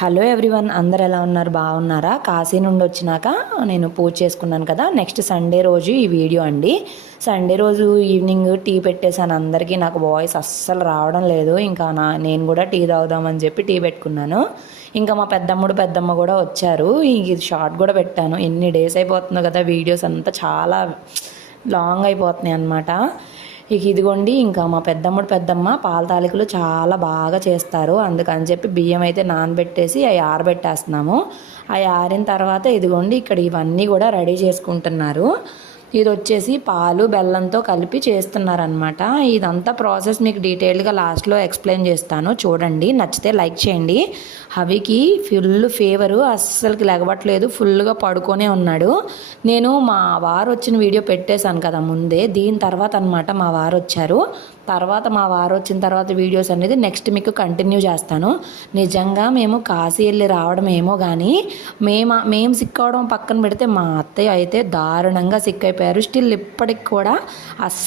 Hello everyone, అందరు ఎలా ఉన్నారు? బాగున్నారా? కాశీ నుండి వచ్చినాక నేను పూజ చేసుకున్నాను కదా. నెక్స్ట్ సండే రోజు ఈ వీడియో అండి. సండే రోజు ఈవినింగ్ టీ పెట్టేశాను అందరికీ. నాకు వాయిస్ అస్సలు రావడం లేదు. ఇంకా నేను కూడా టీ తాగుదామని చెప్పి టీ పెట్టుకున్నాను. ఇంకా మా పెద్దమ్మ కూడా వచ్చారు. ఇది షార్ట్ కూడా పెట్టాను. ఎన్ని డేస్ అయిపోతుందో కదా, వీడియోస్ అంతా చాలా లాంగ్ అయిపోతున్నాయి అన్నమాట. ఇక ఇదిగోండి, ఇంకా మా పెద్దమ్మ పాల తాలికలు చాలా బాగా చేస్తారు. అందుకని చెప్పి బియ్యం అయితే నానబెట్టేసి అవి ఆరబెట్టేస్తున్నాము. అవి ఆరిన తర్వాత ఇదిగోండి ఇక్కడ ఇవన్నీ కూడా రెడీ చేసుకుంటున్నారు. ఇది వచ్చేసి పాలు బెల్లంతో కలిపి చేస్తున్నారనమాట. ఇదంతా ప్రాసెస్ మీకు డీటెయిల్డ్గా లాస్ట్లో ఎక్స్ప్లెయిన్ చేస్తాను, చూడండి. నచ్చితే లైక్ చేయండి. హవికి ఫుల్ ఫీవరు, అస్సలకి లెగవట్లేదు, ఫుల్గా పడుకొనే ఉన్నాడు. నేను మా వారు వచ్చిన వీడియో పెట్టేశాను కదా ముందే, దీని తర్వాత అనమాట మా వారు వచ్చారు. మా వారు వచ్చిన తర్వాత వీడియోస్ అనేది నెక్స్ట్ మీకు కంటిన్యూ చేస్తాను. నిజంగా మేము కాశీ వెళ్ళి రావడం ఏమో కానీ మేము సిక్ అవడం పక్కన పెడితే మా అత్తయ్య అయితే దారుణంగా సిక్ అయిపోయారు. స్టిల్ ఇప్పటికి కూడా అస్సలు